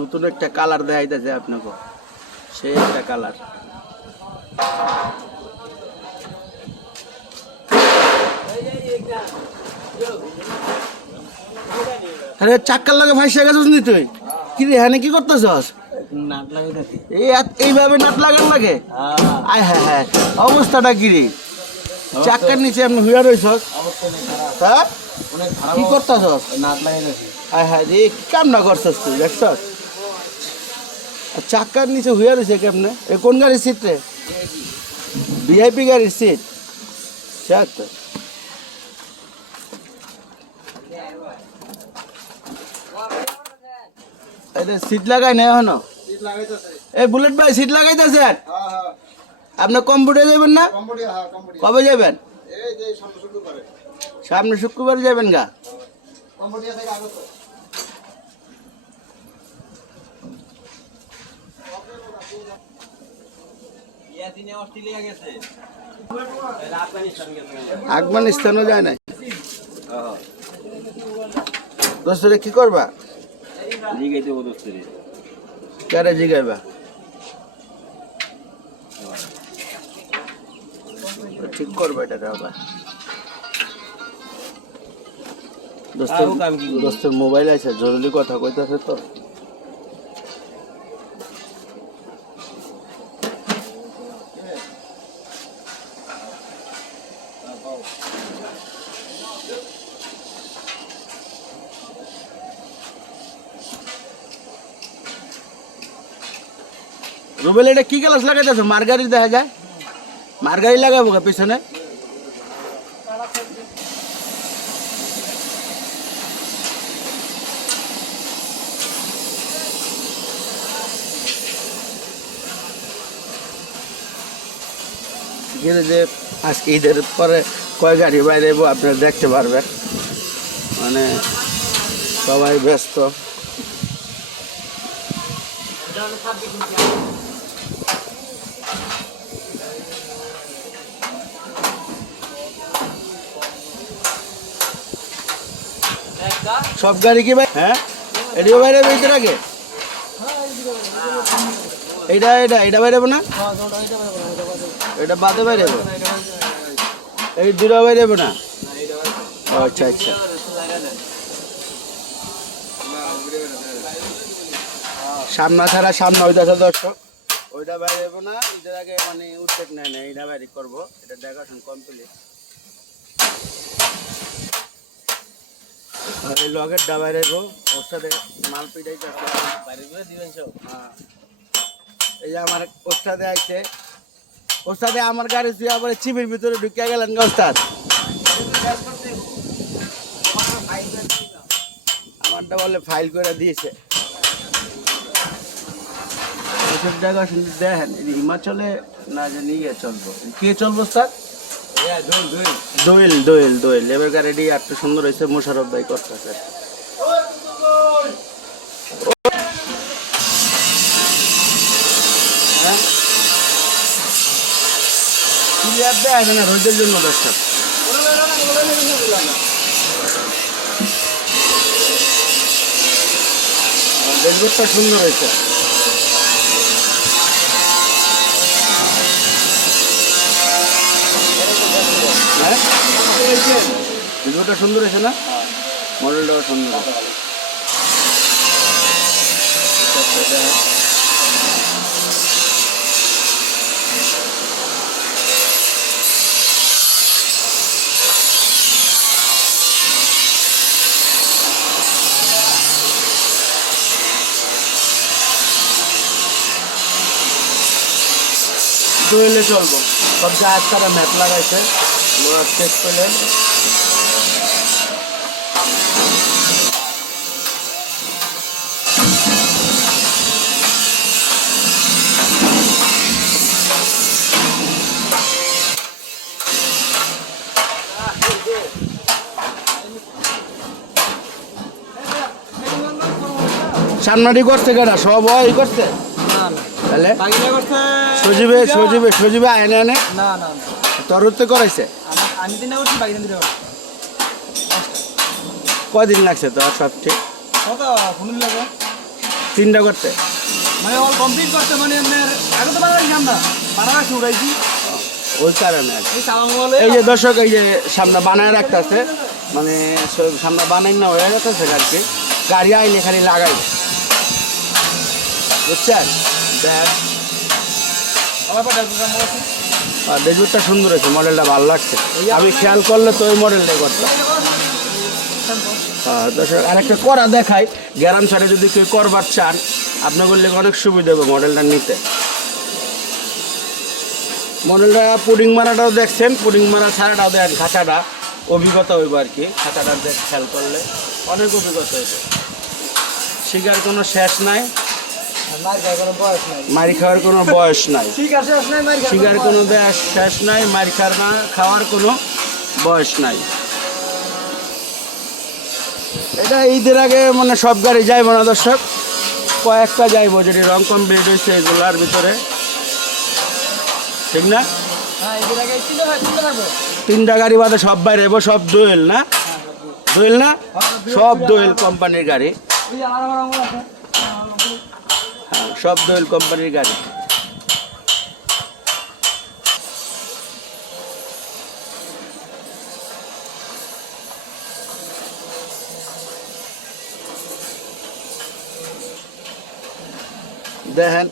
নতুন একটা কালার দেখাইতেছে আপনাকে, সেই একটা কালার। আরে চাক্কার লাগে ভাইসা গেছিস নি তুই? কি রে হ্যাঁ কি করতেছস? নাট লাগাইতাছি। এইভাবে নাট লাগান লাগে? আয় হ্যাঁ হ্যাঁ, অবস্থাটা কি রে? চাক্কার নিচে আপনি হুইয়া রইছস? হ্যাঁ কি করতেছস? নাট লাগাইতাছি। আয় হ্যাঁ রে, কি কামনা করছস তুই দেখছস? চাক্কার নিচে হুইয়া রয়েছে কেমনে? এ কোন গাড়ির সিট রে? ভিআইপি গাড়ির সিট। তো এটা সিট লাগাই না এখনো? এই বুলেট ভাই সিট লাগাইতেছেন? আপনি কম্পিউটার যাবেন না? কবে যাবেন? সামনে শুক্রবার যাবেন গা? আফগানিস্তানও যায় নাই। দোস্তরে কি করবা? কারে জিগাইবা? ঠিক করবা এটা আবার। দোস্তের মোবাইল আছে, জরুরি কথা কইতাছে তো। রুবেল এটা কি গ্লাস লাগাইতেছো? মার্গারি দেখা যায়, মার্গারি লাগাবো পিছনে। যে আজকে ঈদের পরে কয় গাড়ি বাইরে আপনারা দেখতে পারবেন, মানে সবাই ব্যস্ত। সব গাড়ি কি ভাই? হ্যাঁ এটিও বাইরে বেরোতে আগে, এইটা এটা এটা বাইরে না, এটা বাদে বাইরে, এই দুটা বাইরে না। আচ্ছা আচ্ছা, সামনা ছাড়া সামনে হইতেছে দর্শক, ওইটা বাইরে না। ঈদের আগে মানে উদ্যোগ নেয় না, এইটা বাইরে করবো, এটা দেখাশোন কমপ্লিট। এই লগের ডাবাই রাখবো, ওস্তাদে মাল পিটাইতে বাইরে করে দিবেন সব। হ্যাঁ এই যে আমার ওস্তাদে আইছে, ওস্তাদে আমার গাড়ি তুই আবার চিপির ভিতরে ঢুকিয়ে গেলেন গা ওস্তাদ। আমারটা বলে ফাইল করে দিয়েছে। ওসব জায়গা শুনতে দেখেন হিমাচলে না যে নিয়ে চলবো, কে চলবো ওস্তাদ? দোয়েল দোয়েল দোয়েল এবার গাড়িটি একটু সুন্দর হয়েছে, মোশারফ ভাই করতেছে। ক্লিয়ার দেয় না রোদের জন্য দর্শক। ড্যাশবোর্ডটা সুন্দর হয়েছে, হ্যাঁ ড্যাশবোর্ডটা সুন্দর হয়েছে না, মডেলটাও সুন্দর। দোয়েলে চলবো, সব জায়গায় তারা ম্যাপ লাগাইছে, লোরা চেক পেলে। সামনাটি করছে কেনা সব ওই করছে, তাহলে সজিবে সজিবে সজিবে আয়নে আনে না না তোর তো করাইছে। আমি দিন করছি, বাকি দিন কয়দিন লাগছে তো? সব ঠিক কত ফোন লাগে 3টা করতে মানে অল কমপ্লিট করতে মানে আপনার আগে তো বানাইছি আমরা বানাইছি উড়াইছি ওই কারণে আর কি। এই সালাম বলে এই যে দর্শক এই যে সামনে বানায় রাখতেছে মানে সামনে বানাই না হয়ে যাচ্ছে আর কি গাড়ি আইলে খালি লাগাই বুঝছেন দেখ আমার পাটা দুটো মোছি আর ডেজুরটা সুন্দর হয়েছে মডেলটা ভালো লাগছে আমি খেয়াল করলে তো ওই মডেলটাই করতাম দর্শক আরেকটা করা দেখাই গ্যারাম সাইডে যদি কেউ করবার চান আপনার বললে অনেক সুবিধা হবে মডেলটা নিতে মডেলটা পুডিং মারাটাও দেখছেন পুডিং মারা ছাড়াটাও দেখেন খাঁচাটা অভিজ্ঞতা হইব আর কি খাঁচাটা দেখ খেয়াল করলে অনেক অভিজ্ঞতা হইব শিকার কোনো শেষ নাই মারি খাওয়ার কোনো বয়স নাই শিকার কোনো শেষ নাই মারি খাওয়ার কোনো বয়স নাই এটা ঈদের আগে মানে সব গাড়ি যাইব না দর্শক কয়েকটা যাইব যদি রং কমপ্লিট হয়েছে এগুলার ভিতরে ঠিক না হ্যাঁ এর আগে তিনটা থাকবে 3টা গাড়ি বাদে সব বাইরে যাবো সব দোয়েল না দোয়েল না সব দোয়েল কোম্পানির গাড়ি ওই যে আমার রঙ আছে হ্যাঁ সব দোয়েল কোম্পানির গাড়ি দেখেন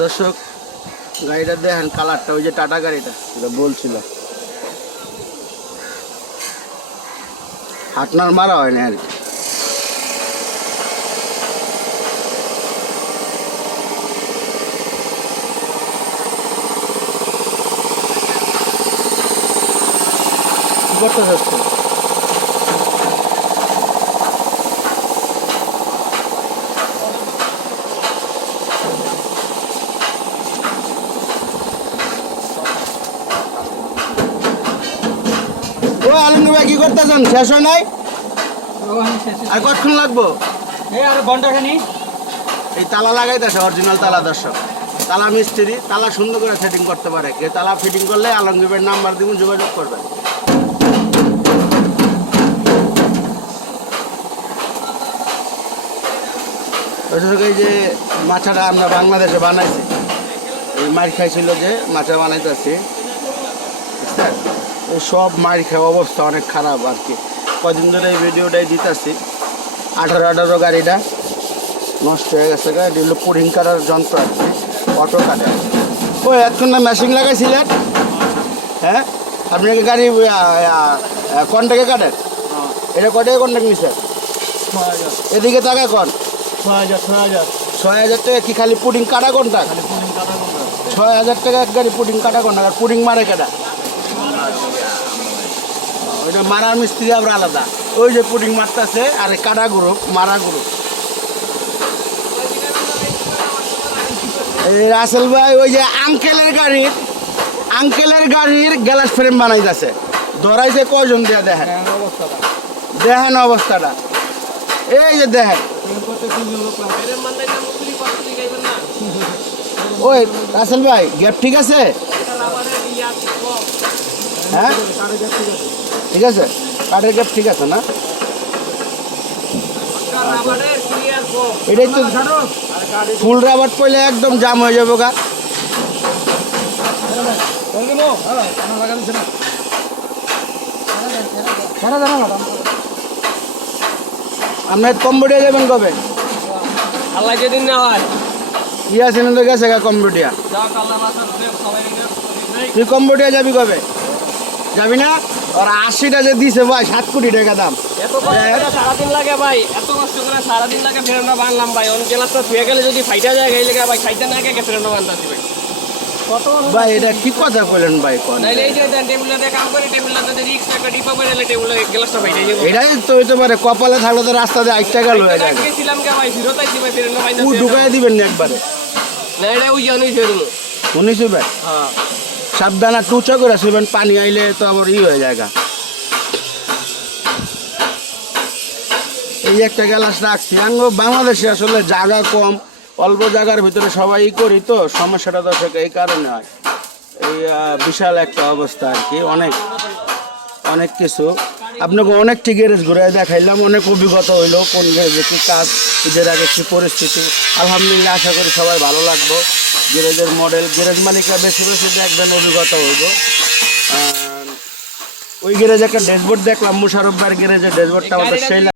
দর্শক গাড়িটা দেখেন কালারটা ওই যে টাটা গাড়িটা এটা বলছিল হাটনার মারা হয় না আর কি করতে যাচ্ছে ও আলমগীর ভাই কি করতেছেন শেষ হয় নাই আর কতক্ষণ লাগবো এই আর ঘন্টা খানি এই তালা লাগাইতেছে অরিজিনাল তালা দর্শক তালা মিস্ত্রি তালা সুন্দর করে সেটিং করতে পারে এই তালা ফিটিং করলে আলমগীর ভাইয়ের নাম্বার দিব যোগাযোগ করবেন দর্শক এই যে মাছাটা আমরা বাংলাদেশে বানাইছি এই মাছ খাইছিল যে মাছা বানাইতেছি বুঝছেন এই সব মার খাওয়া অবস্থা অনেক খারাপ আর কি কদিন ধরে এই ভিডিওটাই দিতেছি 18 গাড়িটা নষ্ট হয়ে গেছে এটি হলো পুরিং কাটার যন্ত্র আর কি অটো কাটার ও এখন না মেশিন লাগাইছিলেন হ্যাঁ আপনি কি গাড়ি কন্টাকে কাটেন এটা কটাকে কন্টাক্ট নিচ্ছেন এদিকে টাকা কন 6,000 টাকা কি খালি পুডিং কাটা কোনটা 6,000 টাকা এক গাড়ি পুডিং কাটা কোনটা আর পুডিং মারে কেটা ওইটা মারার মিস্ত্রি আবার আলাদা ওই যে পুডিং মারতেছে আর কাটা গ্রুপ মারা গ্রুপ এই রাসেল ভাই ওই যে আঙ্কেলের গাড়ির গ্লাস ফ্রেম বানাইতেছে ধরাইছে কয়জন দিয়া দেখেন দেখেন অবস্থাটা এই যে দেখেন ওই রাসেল ভাই গ্যাপ ঠিক আছে হ্যাঁ ঠিক আছে কাঠের গ্যাপ ঠিক আছে না এটাই তো ফুল রাবার পড়লে একদম জাম হয়ে যাবো গা আপনার কম্বোডিয়া যাবেন কবে আল্লাহ যেদিন না হয় ইয়াসিন তো গেছে গা কম্বোডিয়া তুই কম্বোডিয়া যাবি কবে যাবি না আর 80টা যে দিছে ভাই 7 কোটি টাকা দাম এত কষ্ট করে সারাদিন লাগে ভাই এত কষ্ট করে সারাদিন লাগে ফেরনা বানলাম ভাই অন গ্লাসটা ধুয়ে গেলে যদি ফাইটা যায় গাইলে ভাই খাইতে না কে ফেরনা বানতাছি ভাই কত ভাই এটা কি কথা কইলেন ভাই কোন নাই এই যে টেবিলটাতে কাম করে টেবিলটাতে রিক্স একটা ডিপা করে টেবিলে গ্লাসটা ফাইটা যাবে এটাই তো হইতে পারে কপালে থাকলে তো রাস্তা দিয়ে 8 টাকা লয়ে যায় গেছিলাম কে ভাই ফিরত আইছি ভাই ফেরনা বানতাছি ও ঢুকায় দিবেন না একবারে না এটা ওই জানোই ফেরনো উনি শুবেন হ্যাঁ সাবধানে টুচা করে শুবেন, পানি আইলে তো আবার হয়ে যায়। এই একটা গ্লাস রাখছি। আঙ্গ বাংলাদেশে আসলে জায়গা কম, অল্প জায়গার ভিতরে সবাই করি তো, সমস্যাটা দর্শক এই কারণে হয়। এই বিশাল একটা অবস্থা আর কি, অনেক অনেক কিছু আপনাকে অনেকটি গ্যারেজ ঘুরে দেখাইলাম, অনেক অভিজ্ঞতা হইলো কোন গ্যারেজে কী কাজ, ঈদের আগে কী পরিস্থিতি। আলহামদুলিল্লাহ, আশা করি সবাই ভালো লাগবো। গ্যারেজের মডেল, গ্যারেজ মালিকরা বেশি বেশি দেখবেন, অভিজ্ঞতা হইব। ওই গ্যারেজে একটা ড্যাশবোর্ড দেখলাম, মুশারফ ভাইয়ের গ্যারেজের ড্যাশবোর্ডটা আমাদের সেই